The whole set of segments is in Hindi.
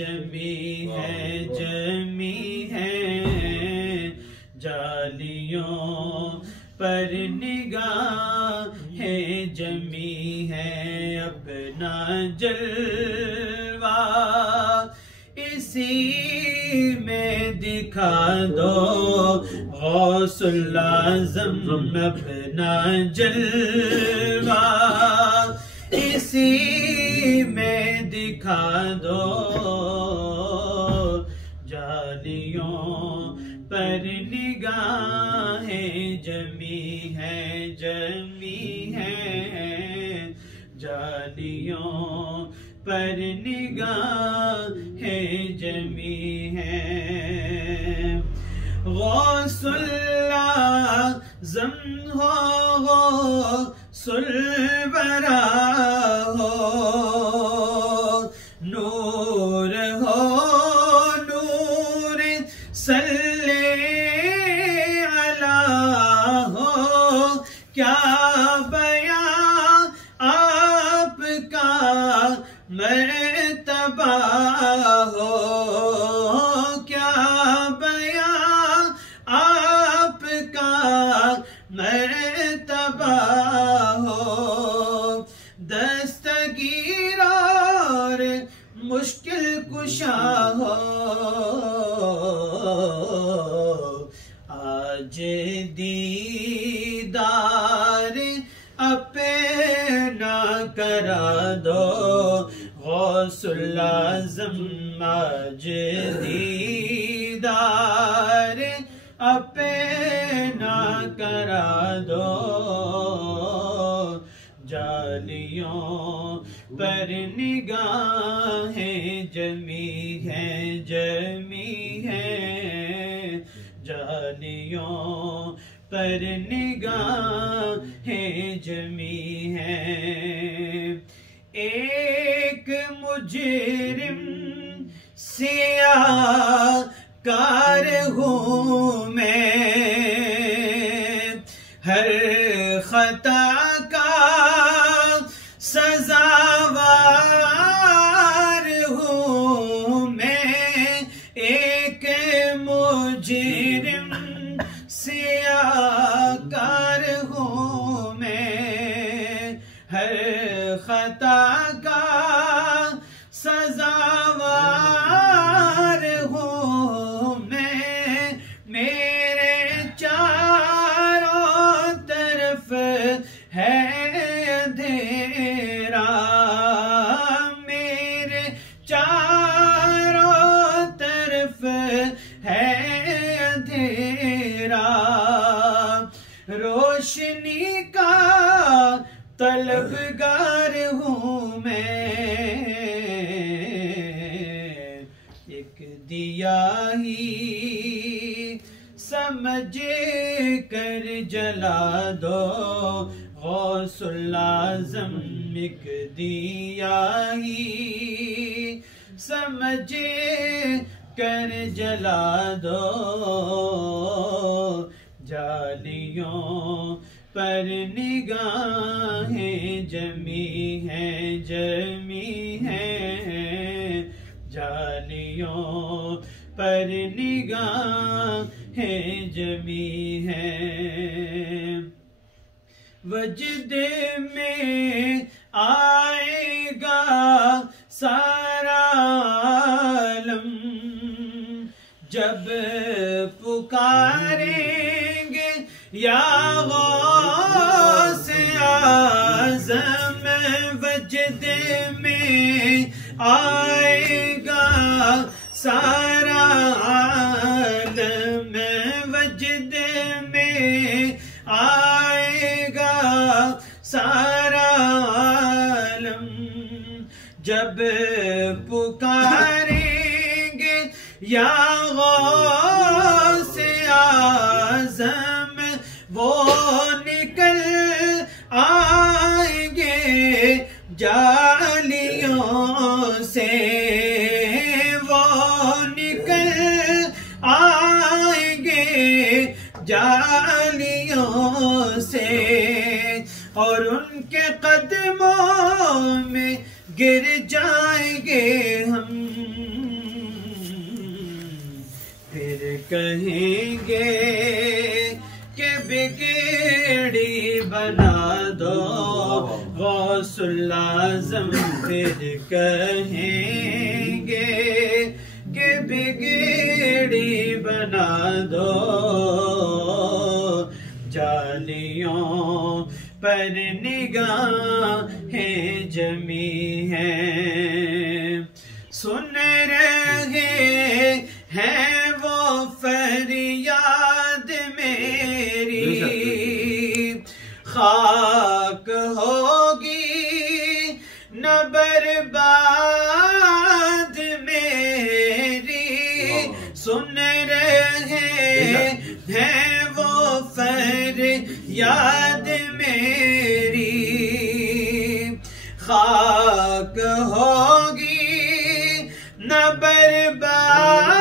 जमी है जालियों पर निगाहें जमी है। अपना जलवा इसी में दिखा दो गौसुल आज़म। अपना जलवा इसी में दिखा दो जालियों पर निगाहें जमी है जालियों पर निगाहें जमी है। गौसुल आज़म हो गौसुल वरा हो नूर हो नूर सल्ले अला हो। क्या बयां आपका मर्तबा हो क्या बयां आपका मर्तबा हो। दस्तगीर और मुश्किल कुशा हो आज दीदार अपना करा दो गौसुल आज़म। आज दीदार अपना करा दो जालियों पर निगाहें जमी है जालियों पर निगाहें जमी है। एक मुजरिम सियाकार हूँ मैं हर खता का सजावार हूँ मैं। एक मुजरिम सियाकार हूँ मैं हर खता का सजावार हूँ मैं। मेरे चारों तरफ है अंधेरा मेरे चारों तरफ है अंधेरा। रोशनी का तलबगार हूँ मैं एक दिया ही समझ कर जला दो गौसुल आज़म। एक दिया ही समझ कर जला दो जालियों पर निगाहें जमी है जालियों पर निगाहें जमी है। वजदे में आएगा सारा आलम जब पुकारेंगे या गौसे आज़म। वजदे में आएगा सारा आलम वजदे में आएगा सारा आलम जब पुकारेंगे या गौसे आज़म। वो निकल आएंगे जालियों से वो निकल आएंगे जालियों से और उनके कदमों में गिर जाएंगे हम। कहेंगे कि बिगड़ी बना दो गौसुल आज़म, फिर कहेंगे कि बिगड़ी बना दो। जालियों पर निगाहें जमी हैं, सुन रहे हैं वो फरियाद मेरी। खाक होगी न बर्बाद मेरी, सुन रहे हैं वो फरियाद मेरी। खाक होगी न बर्बाद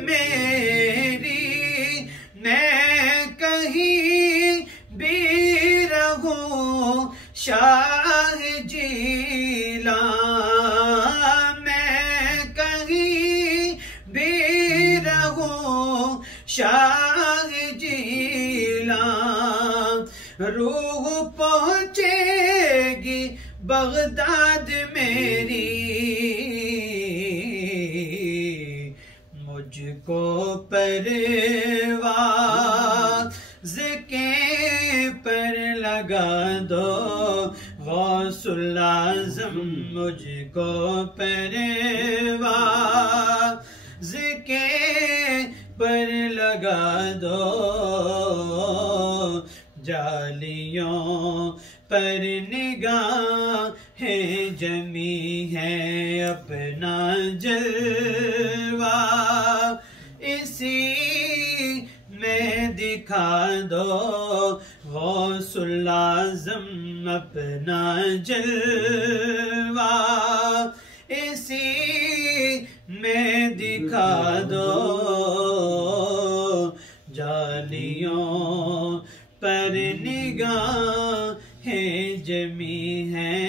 मेरी, मैं कहीं भी रहूं शाह जीला, मैं कहीं भी रहूं शाह जीला। रूह पहुंचेगी बगदाद मेरी, मुझको परवाज़ के पर लगा दो गौसुल आज़म, मुझको परवाज़ के पर लगा दो। जालियों पर निगाहें जमी है, अपना जलवा इसी में दिखा दो गौसुल आज़म, अपना जलवा इसी में दिखा दो। जालियों पर निगाहें जमी हैं।